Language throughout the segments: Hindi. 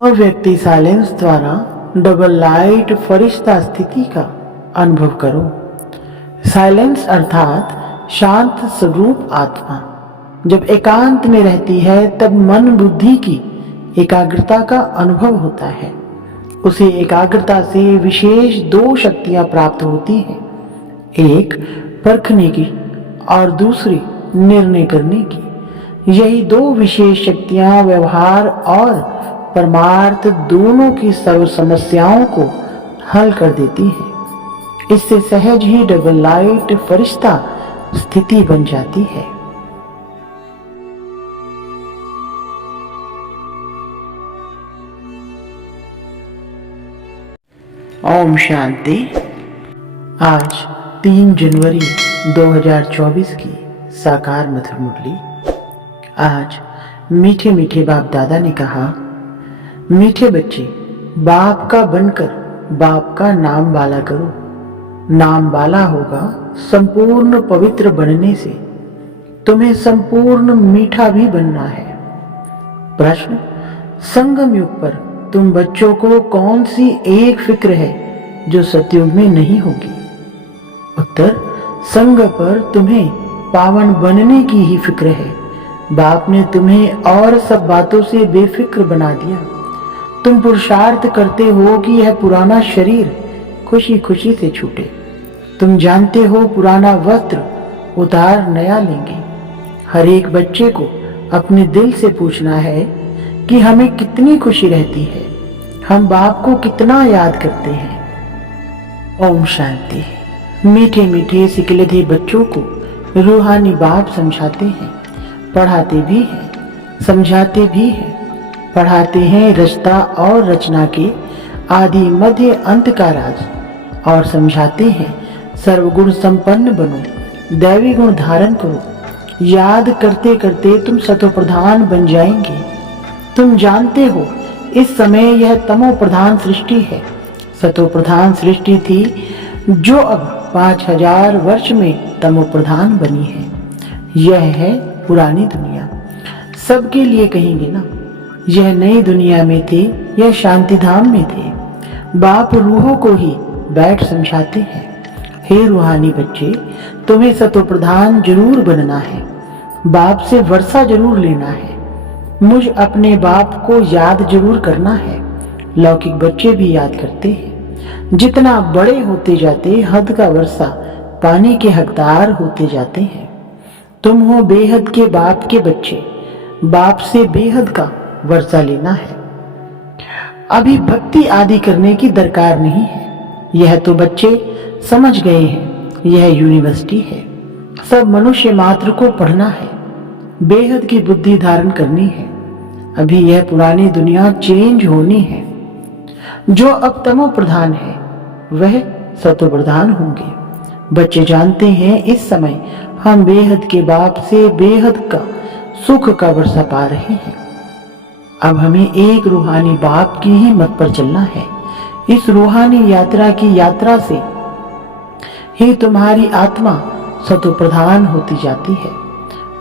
और व्यक्ति साइलेंस द्वारा डबल लाइट फरिश्ता स्थिति का अनुभव करो। साइलेंस अर्थात शांत स्वरूप आत्मा जब एकांत में रहती है तब मन बुद्धि की एकाग्रता का अनुभव होता है। उसी एकाग्रता से विशेष दो शक्तियां प्राप्त होती हैं, एक परखने की और दूसरी निर्णय करने की। यही दो विशेष शक्तियां व्यवहार और परमार्थ दोनों की सर्व समस्याओं को हल कर देती है। इससे सहज ही डबल लाइट फरिश्ता स्थिति बन जाती है। ओम शांति। आज 3 जनवरी 2024 की साकार मधुर मुरली। आज मीठे मीठे बाप दादा ने कहा, मीठे बच्चे, बाप का बनकर बाप का नाम वाला करो। नाम वाला होगा संपूर्ण पवित्र बनने से। तुम्हें संपूर्ण मीठा भी बनना है। प्रश्न, संगम युग पर तुम बच्चों को कौन सी एक फिक्र है जो सतयुग में नहीं होगी? उत्तर, संग पर तुम्हें पावन बनने की ही फिक्र है। बाप ने तुम्हें और सब बातों से बेफिक्र बना दिया। तुम पुरुषार्थ करते हो कि यह पुराना शरीर खुशी खुशी से छूटे। तुम जानते हो पुराना वस्त्र उतार नया लेंगे। हर एक बच्चे को अपने दिल से पूछना है कि हमें कितनी खुशी रहती है, हम बाप को कितना याद करते हैं। ओम शांति। मीठे मीठे सिकलधे बच्चों को रूहानी बाप समझाते हैं, पढ़ाते भी हैं, समझाते भी हैं। पढ़ाते हैं रचता और रचना के आदि मध्य अंत का राज, और समझाते हैं सर्वगुण संपन्न बनो, दैवी गुण धारण करो। याद करते करते तुम सतो प्रधान बन जाएंगे। तुम जानते हो इस समय यह तमो प्रधान सृष्टि है। सतो प्रधान सृष्टि थी जो अब 5000 वर्ष में तमो प्रधान बनी है। यह है पुरानी दुनिया। सबके लिए कहेंगे ना, यह नई दुनिया में थे, यह शांति धाम में थे। बाप रूहों को ही बैठ समझाते हैं, हे रूहानी बच्चे, तुम्हें सतो प्रधान जरूर बनना है। बाप से वर्षा जरूर लेना है। मुझ अपने बाप को याद जरूर करना है। लौकिक बच्चे भी याद करते हैं। जितना बड़े होते जाते हद का वर्षा पाने के हकदार होते जाते हैं। तुम हो बेहद के बाप के बच्चे। बाप से बेहद का वर्षा लेना है। अभी भक्ति आदि करने की दरकार नहीं है। यह तो बच्चे समझ गए हैं। यह यूनिवर्सिटी है। सब मनुष्य मात्र को पढ़ना है, बेहद की बुद्धि धारण करनी है। अभी यह पुरानी दुनिया चेंज होनी है। जो अब तमो प्रधान है वह सतो प्रधान होंगे। बच्चे जानते हैं इस समय हम बेहद के बाप से बेहद का सुख का वर्षा पा रहे हैं। अब हमें एक रूहानी बाप की ही मत पर चलना है। इस रूहानी यात्रा की यात्रा से ही तुम्हारी आत्मा सतो प्रधान होती जाती है।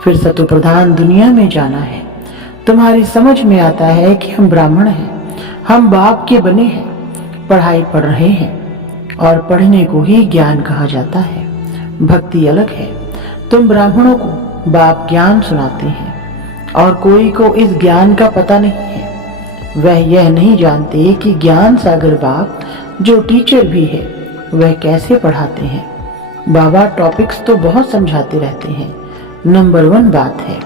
फिर सतो प्रधान दुनिया में जाना है। तुम्हारी समझ में आता है कि हम ब्राह्मण हैं, हम बाप के बने हैं, पढ़ाई पढ़ रहे हैं, और पढ़ने को ही ज्ञान कहा जाता है। भक्ति अलग है। तुम ब्राह्मणों को बाप ज्ञान सुनाते हैं और कोई को इस ज्ञान का पता नहीं है। वह यह नहीं जानते कि ज्ञान सागर बाप जो टीचर भी है वह कैसे पढ़ाते हैं। बाबा टॉपिक्स तो बहुत समझाते रहते हैं। नंबर 1 बात है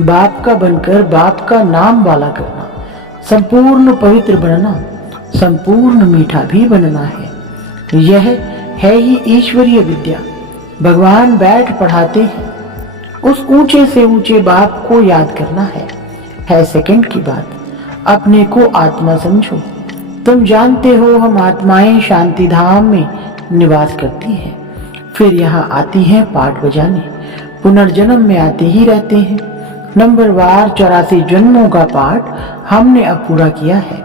बाप का बनकर बाप का नाम वाला करना, संपूर्ण पवित्र बनना, संपूर्ण मीठा भी बनना है। यह है ही ईश्वरीय विद्या। भगवान बैठ पढ़ाते हैं। उस ऊंचे से ऊंचे बाप को याद करना है सेकंड की बात। अपने को आत्मा समझो। तुम जानते हो हम आत्माएं शांति धाम में निवास करती हैं। फिर यहाँ आती हैं पाठ बजाने। पुनर्जन्म में आते ही रहते हैं। नंबरवार 84 जन्मों का पाठ हमने अब पूरा किया है।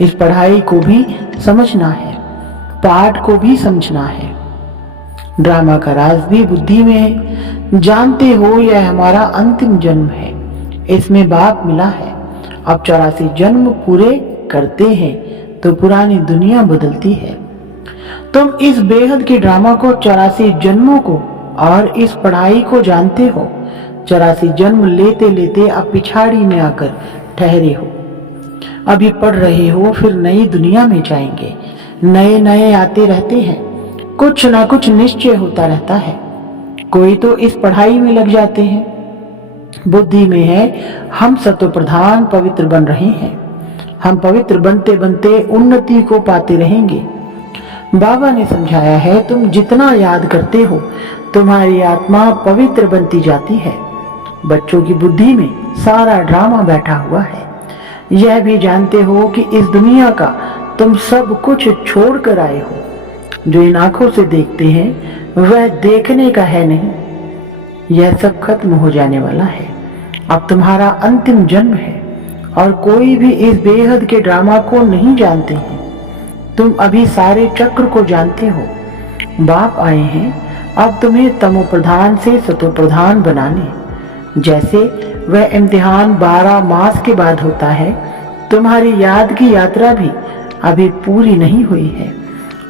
इस पढ़ाई को भी समझना है, पाठ को भी समझना है। ड्रामा का राज भी बुद्धि में है। जानते हो यह हमारा अंतिम जन्म है। इसमें बाप मिला है। अब 84 जन्म पूरे करते हैं तो पुरानी दुनिया बदलती है। तुम इस बेहद के ड्रामा को 84 जन्मों को और इस पढ़ाई को जानते हो। 84 जन्म लेते लेते अब पिछाड़ी में आकर ठहरे हो। अभी पढ़ रहे हो, फिर नई दुनिया में जाएंगे। नए नए आते रहते हैं, कुछ ना कुछ निश्चय होता रहता है। कोई तो इस पढ़ाई में लग जाते हैं। बुद्धि में है हम सत्व प्रधान पवित्र बन रहे हैं। हम पवित्र बनते बनते उन्नति को पाते रहेंगे। बाबा ने समझाया है, तुम जितना याद करते हो तुम्हारी आत्मा पवित्र बनती जाती है। बच्चों की बुद्धि में सारा ड्रामा बैठा हुआ है। यह भी जानते हो कि इस दुनिया का तुम सब कुछ छोड़ कर आए हो। जो इन आंखों से देखते हैं वह देखने का है नहीं। यह सब खत्म हो जाने वाला है। अब तुम्हारा अंतिम जन्म है और कोई भी इस बेहद के ड्रामा को नहीं जानते हैं। तुम अभी सारे चक्र को जानते हो। बाप आए हैं अब तुम्हें तमो प्रधान से सतो प्रधान बनाने। जैसे वह इम्तिहान 12 मास के बाद होता है, तुम्हारी याद की यात्रा भी अभी पूरी नहीं हुई है।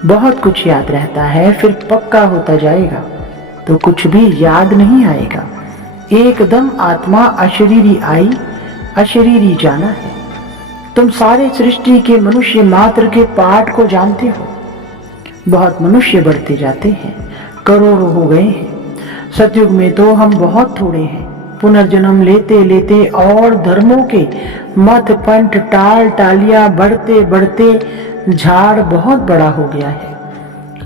बहुत कुछ याद रहता है, फिर पक्का होता जाएगा तो कुछ भी याद नहीं आएगा। एकदम आत्मा अशरीरी आई, अशरीरी जाना है। तुम सारे सृष्टि के मनुष्य मात्र के पाठ को जानते हो। बहुत मनुष्य बढ़ते जाते हैं, करोड़ों हो गए हैं। सतयुग में तो हम बहुत थोड़े हैं। पुनर्जन्म लेते लेते और धर्मों के मत पंथ टाल टालियां बढ़ते बढ़ते झाड़ बहुत बड़ा हो गया है।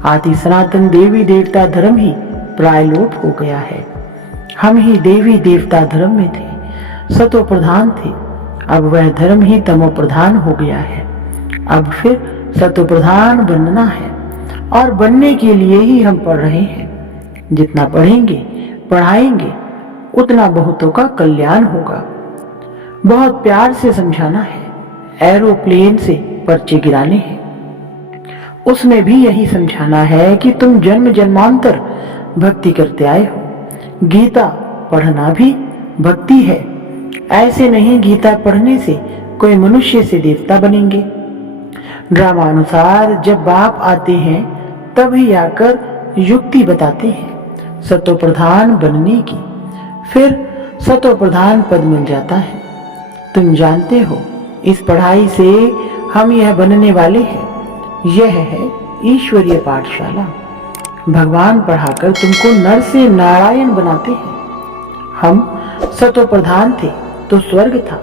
आदि सनातन देवी देवता धर्म ही प्रायलोप हो गया है। हम ही देवी देवता धर्म में थे, सतो प्रधान थे। अब वह धर्म ही तमो प्रधान हो गया है। अब फिर सतो प्रधान बनना है और बनने के लिए ही हम पढ़ रहे हैं। जितना पढ़ेंगे पढ़ाएंगे उतना बहुतों का कल्याण होगा। बहुत प्यार से समझाना है। एरोप्लेन से पर्चे गिराने हैं, उसमें भी यही समझाना है कि तुम जन्म जन्मांतर भक्ति करते आए हो। गीता पढ़ना भी भक्ति है। ऐसे नहीं गीता पढ़ने से कोई मनुष्य से देवता बनेंगे। ड्रामा अनुसार जब बाप आते हैं तभी आकर युक्ति बताते हैं सतो प्रधान बनने की। फिर सतो प्रधान पद मिल जाता है। तुम जानते हो इस पढ़ाई से हम यह बनने वाले हैं। यह है ईश्वरीय पाठशाला। भगवान पढ़ाकर तुमको नर से नारायण बनाते हैं। हम सतो प्रधान थे तो स्वर्ग था,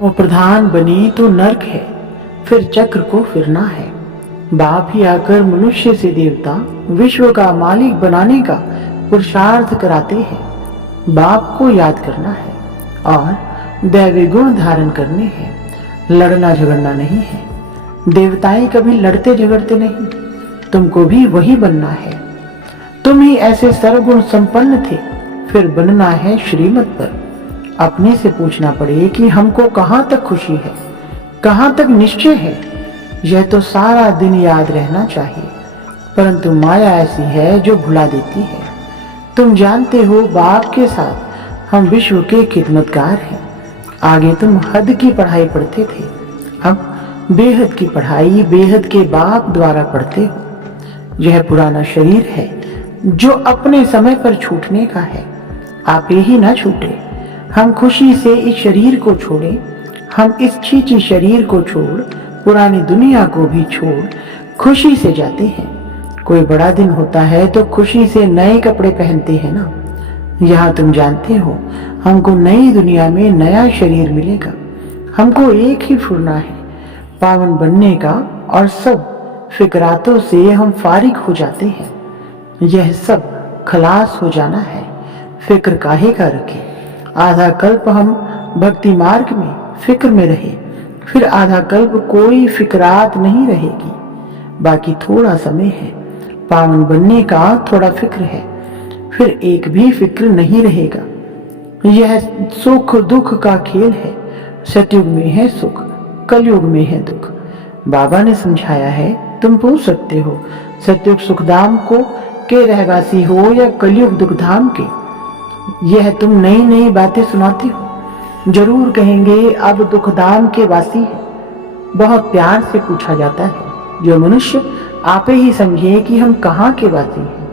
वो प्रधान बने तो नरक है, फिर चक्र को फिरना है। बाप ही आकर मनुष्य से देवता विश्व का मालिक बनाने का पुरुषार्थ कराते हैं। बाप को याद करना है और दैवी गुण धारण करने हैं। लड़ना झगड़ना नहीं है। देवताएं कभी लड़ते झगड़ते नहीं। तुमको भी वही बनना है। तुम ही ऐसे सर्वगुण संपन्न थे, फिर बनना है श्रीमत पर। अपने से पूछना पड़े कि हमको कहाँ तक खुशी है, कहाँ तक निश्चय है। यह तो सारा दिन याद रहना चाहिए, परंतु माया ऐसी है जो भुला देती है। तुम जानते हो बाप के साथ हम विश्व के खिदमतगार हैं। आगे तुम हद की पढ़ाई पढ़ते थे, अब बेहद की पढ़ाई बेहद के बाप द्वारा पढ़ते हो। यह पुराना शरीर है जो अपने समय पर छूटने का है। आप यही ना छूटे। हम खुशी से इस शरीर को छोड़े। हम इस छींची शरीर को छोड़ पुरानी दुनिया को भी छोड़ खुशी से जाते हैं। कोई बड़ा दिन होता है तो खुशी से नए कपड़े पहनते हैं ना। यहाँ तुम जानते हो हमको नई दुनिया में नया शरीर मिलेगा। हमको एक ही फुरना है, पावन बनने का, और सब फिक्रातों से हम फारिग हो जाते हैं। यह सब खलास हो जाना है। फिक्र काहे का रखे। आधा कल्प हम भक्ति मार्ग में फिक्र में रहे, फिर आधा कल्प कोई फिक्रात नहीं रहेगी। बाकी थोड़ा समय है। पावन बनने का थोड़ा फिक्र है, फिर एक भी फिक्र नहीं रहेगा। यह सुख दुख का खेल है। सतयुग में है सुख, कलयुग में है दुख। बाबा ने समझाया है। तुम पूछ सकते हो सतयुग सुखधाम को के रहवासी हो या कलयुग दुखधाम के। यह तुम नई नई बातें सुनाते हो। जरूर कहेंगे अब दुखधाम के वासी है। बहुत प्यार से पूछा जाता है। जो मनुष्य आपे ही समझे कि हम कहाँ के वासी हैं,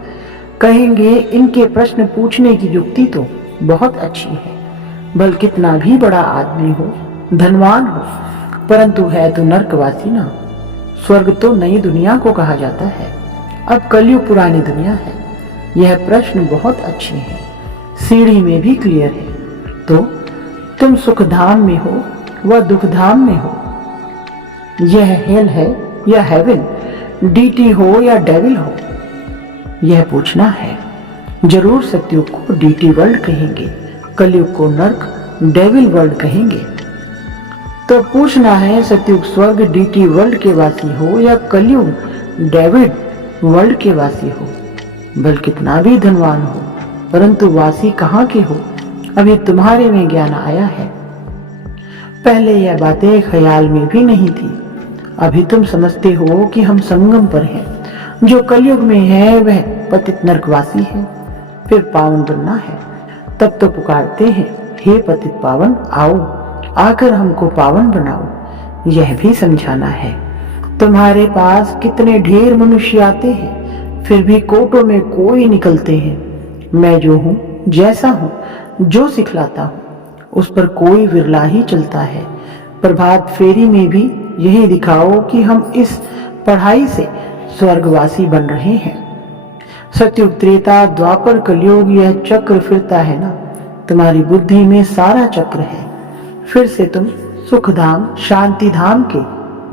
कहेंगे इनके प्रश्न पूछने की युक्ति तो बहुत अच्छी है। भल कितना भी बड़ा आदमी हो, धनवान हो, परंतु है तो नर्कवासी ना। स्वर्ग तो नई दुनिया को कहा जाता है, अब कलयुग पुरानी दुनिया है। यह प्रश्न बहुत अच्छे हैं, सीढ़ी में भी क्लियर है। तो तुम सुखधाम में हो व दुखधाम में हो, यह हेल है या हेवन, डीटी हो या डेविल हो, यह पूछना है। जरूर सतयुग को डीटी वर्ल्ड कहेंगे, कलयुग को नर्क डेविल वर्ल्ड कहेंगे। तो पूछना है, सतयुग स्वर्ग डीटी वर्ल्ड के वासी हो या कलयुग डेविड वर्ल्ड के वासी हो। भल कितना भी धनवान हो, परंतु वासी कहाँ के हो, अभी तुम्हारे में ज्ञान आया है। पहले यह बातें ख्याल में भी नहीं थी, अभी तुम समझते हो कि हम संगम पर हैं। जो कलयुग में है वह पतित नरकवासी है, फिर पावन बनना है। तब तो पुकारते हैं, हे पतित पावन आओ, आकर हमको पावन बनाओ। यह भी समझाना है। तुम्हारे पास कितने ढेर मनुष्य आते हैं, फिर भी कोटों में कोई निकलते हैं। मैं जो हूँ, जैसा हूँ, जो सिखलाता हूँ, उस पर कोई विरला ही चलता है। प्रभात फेरी में भी यही दिखाओ कि हम इस पढ़ाई से स्वर्गवासी बन रहे हैं। सतयुग त्रेता द्वापर कलयुग यह चक्र फिरता है ना, तुम्हारी बुद्धि में सारा चक्र है। फिर से तुम सुखधाम शांति धाम के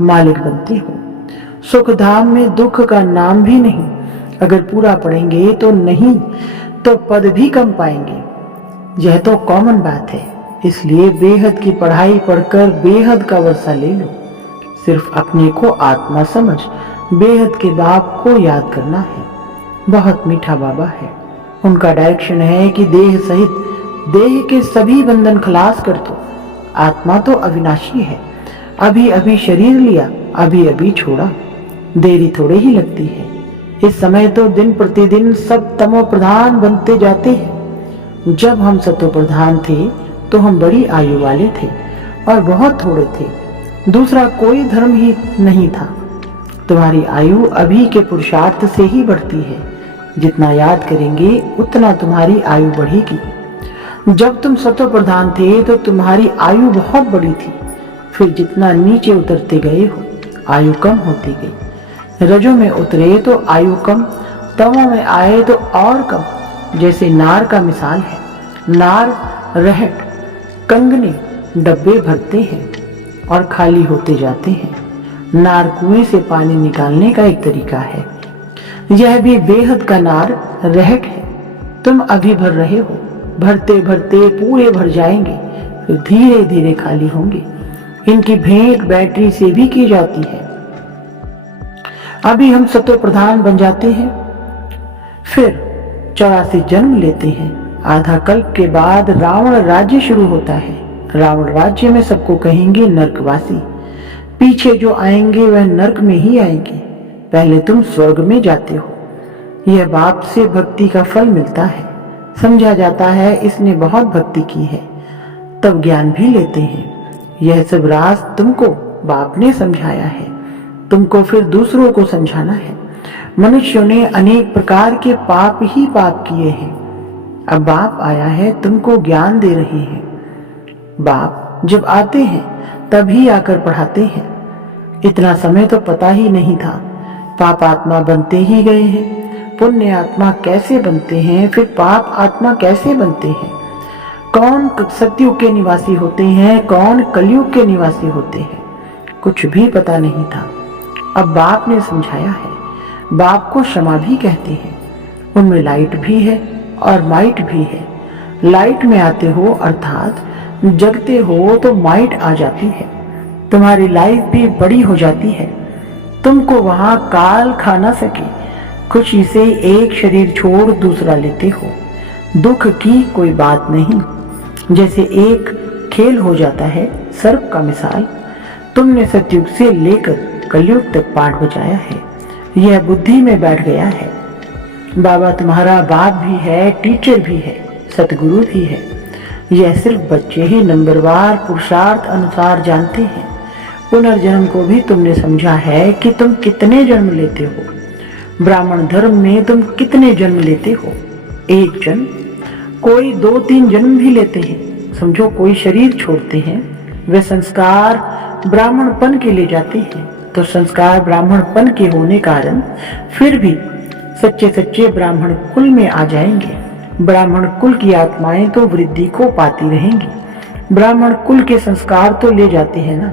मालिक बनते हो। सुखधाम में दुख का नाम भी नहीं, अगर पूरा पढ़ेंगे तो नहीं तो पद भी कम पाएंगे। यह तो कॉमन बात है, इसलिए बेहद की पढ़ाई पढ़कर बेहद का वर्षा ले लो। सिर्फ अपने को आत्मा समझ बेहद के बाप को याद करना है। बहुत मीठा बाबा है, उनका डायरेक्शन है कि देह सहित देह के सभी बंधन खलास कर दो। आत्मा तो अविनाशी है, अभी अभी शरीर लिया, अभी अभी छोड़ा, देरी थोड़े ही लगती है। इस समय तो दिन प्रतिदिन सब तमो प्रधान बनते जाते हैं। जब हम सतो प्रधान थे तो हम बड़ी आयु वाले थे और बहुत थोड़े थे, दूसरा कोई धर्म ही नहीं था। तुम्हारी आयु अभी के पुरुषार्थ से ही बढ़ती है, जितना याद करेंगे उतना तुम्हारी आयु बढ़ेगी। जब तुम सतो प्रधान थे तो तुम्हारी आयु बहुत बड़ी थी, फिर जितना नीचे उतरते गए हो आयु कम होती गई। रजों में उतरे तो आयु कम, तमों में आए तो और कम। जैसे नार का मिसाल है, नार रहट कंगने डब्बे भरते हैं और खाली होते जाते हैं। नार कुएं से पानी निकालने का एक तरीका है, यह भी बेहद का नार रहट है। तुम अभी भर रहे हो, भरते भरते पूरे भर जाएंगे, फिर धीरे धीरे खाली होंगे। इनकी भेंट बैटरी से भी की जाती है। अभी हम सतो प्रधान बन जाते हैं, फिर 84 जन्म लेते हैं। आधा कल्प के बाद रावण राज्य शुरू होता है। रावण राज्य में सबको कहेंगे नरकवासी, पीछे जो आएंगे वह नरक में ही आएंगे। पहले तुम स्वर्ग में जाते हो। यह बाप से भक्ति का फल मिलता है, समझा जाता है इसने बहुत भक्ति की है, तब ज्ञान भी लेते हैं। यह सब राज तुमको बाप ने समझाया है, तुमको फिर दूसरों को समझाना है। मनुष्यों ने अनेक प्रकार के पाप ही पाप किए हैं, अब बाप आया है तुमको ज्ञान दे रहे हैं। बाप जब आते हैं तभी आकर पढ़ाते हैं। इतना समय तो पता ही नहीं था, पाप आत्मा बनते ही गए हैं। पुण्य आत्मा कैसे बनते हैं, फिर पाप आत्मा कैसे बनते हैं, कौन सतयुग के निवासी होते हैं, कौन कलयुग के निवासी होते हैं, कुछ भी पता नहीं था। अब बाप ने समझाया है। बाप को क्षमा भी कहते हैं, उनमें लाइट भी है और माइट भी है। लाइट में आते हो अर्थात जगते हो तो माइट आ जाती है, तुम्हारी लाइफ भी बड़ी हो जाती है। तुमको वहां काल खा ना सके, खुशी से एक शरीर छोड़ दूसरा लेते हो, दुख की कोई बात नहीं। जैसे एक खेल हो जाता है, सर्प का मिसाल। तुमने सतयुग से लेकर कलयुग तक पाठ बजाया है, यह बुद्धि में बैठ गया है। बाबा तुम्हारा बाप भी है, टीचर भी है, सतगुरु भी है। यह सिर्फ बच्चे ही नंबरवार पुरुषार्थ अनुसार जानते हैं। पुनर्जन्म को भी तुमने समझा है कि तुम कितने जन्म लेते हो। ब्राह्मण धर्म में तुम कितने जन्म लेते हो? एक जन्म, कोई 2-3 जन्म भी लेते हैं। समझो कोई शरीर छोड़ते हैं, वे संस्कार ब्राह्मणपन के ले जाते हैं, तो संस्कार ब्राह्मणपन के होने कारण फिर भी सच्चे सच्चे ब्राह्मण कुल में आ जाएंगे। ब्राह्मण कुल की आत्माएं तो वृद्धि को पाती रहेंगी। ब्राह्मण कुल के संस्कार तो ले जाते हैं ना।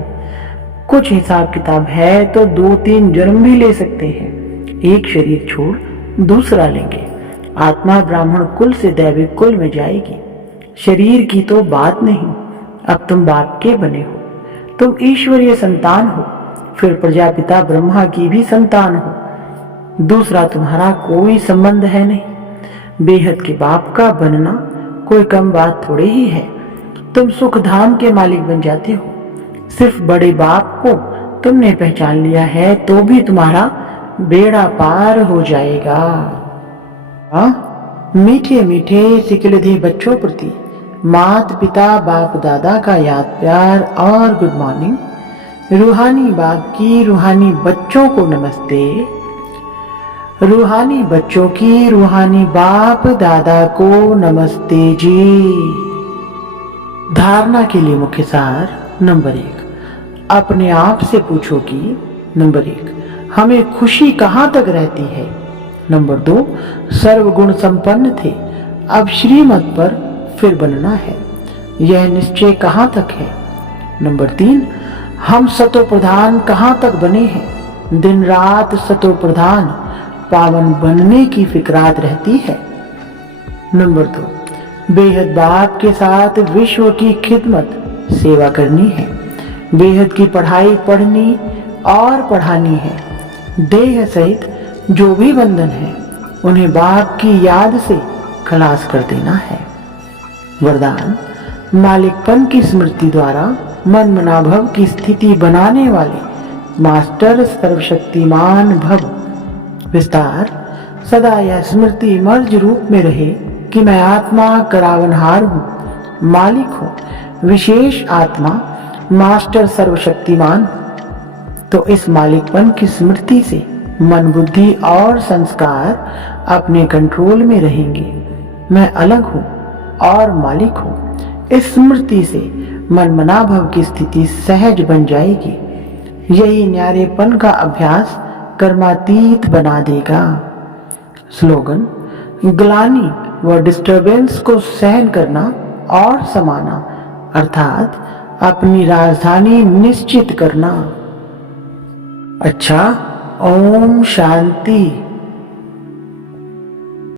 कुछ हिसाब किताब है तो 2-3 जन्म भी ले सकते हैं। एक शरीर छोड़ दूसरा लेंगे। आत्मा ब्राह्मण कुल से दैविक कुल में जाएगी। शरीर की तो बात नहीं। अब तुम बाप के बने हो, तुम ईश्वरीय संतान हो, फिर प्रजापिता ब्रह्मा की भी संतान हो। दूसरा तुम्हारा कोई संबंध है नहीं। बेहद के बाप का बनना कोई कम बात थोड़ी ही है। तुम सुख धाम के मालिक बन जाते हो। सिर्फ बड़े बाप को तुमने पहचान लिया है तो भी तुम्हारा बेड़ा पार हो जाएगा। मीठे मीठे सिकलधे बच्चों प्रति माता पिता बाप दादा का याद प्यार और गुड मॉर्निंग। रूहानी बाप की रूहानी बच्चों को नमस्ते। रूहानी बच्चों की रूहानी बाप दादा को नमस्ते जी। धारणा के लिए मुख्य सार नंबर 1, अपने आप से पूछो कि नंबर 1, हमें खुशी कहाँ तक रहती है। नंबर 2, सर्वगुण संपन्न थे, अब श्रीमत पर फिर बनना है, यह निश्चय कहाँ तक है। नंबर 3, हम सतो प्रधान कहाँ तक बने हैं, दिन रात सतो प्रधान पावन बनने की फिक्रात रहती है। नंबर 2, बेहद बाप के साथ विश्व की खिदमत सेवा करनी है, बेहद की पढ़ाई पढ़नी और पढ़ानी है। देह सहित जो भी बंधन है उन्हें बाप की याद से खलास कर देना है। वरदान, मालिकपन की स्मृति द्वारा मन मनाभव की स्थिति बनाने वाले मास्टर सर्वशक्तिमान भव। विस्तार, सदा यह स्मृति मर्ज रूप में रहे कि मैं आत्मा करावनहार हूँ, मालिक हूँ, विशेष आत्मा मास्टर सर्वशक्तिमान। तो इस मालिकपन की स्मृति से मन बुद्धि और संस्कार अपने कंट्रोल में रहेंगे। मैं अलग हूँ और मालिक हूँ। इस स्मृति से मन मनाभव की स्थिति सहज बन जाएगी। यही न्यारेपन का अभ्यास कर्मातीत बना देगा। स्लोगन, ग्लानि व डिस्टर्बेंस को सहन करना और समाना, अर्थात अपनी राजधानी निश्चित करना। अच्छा, ओम शांति।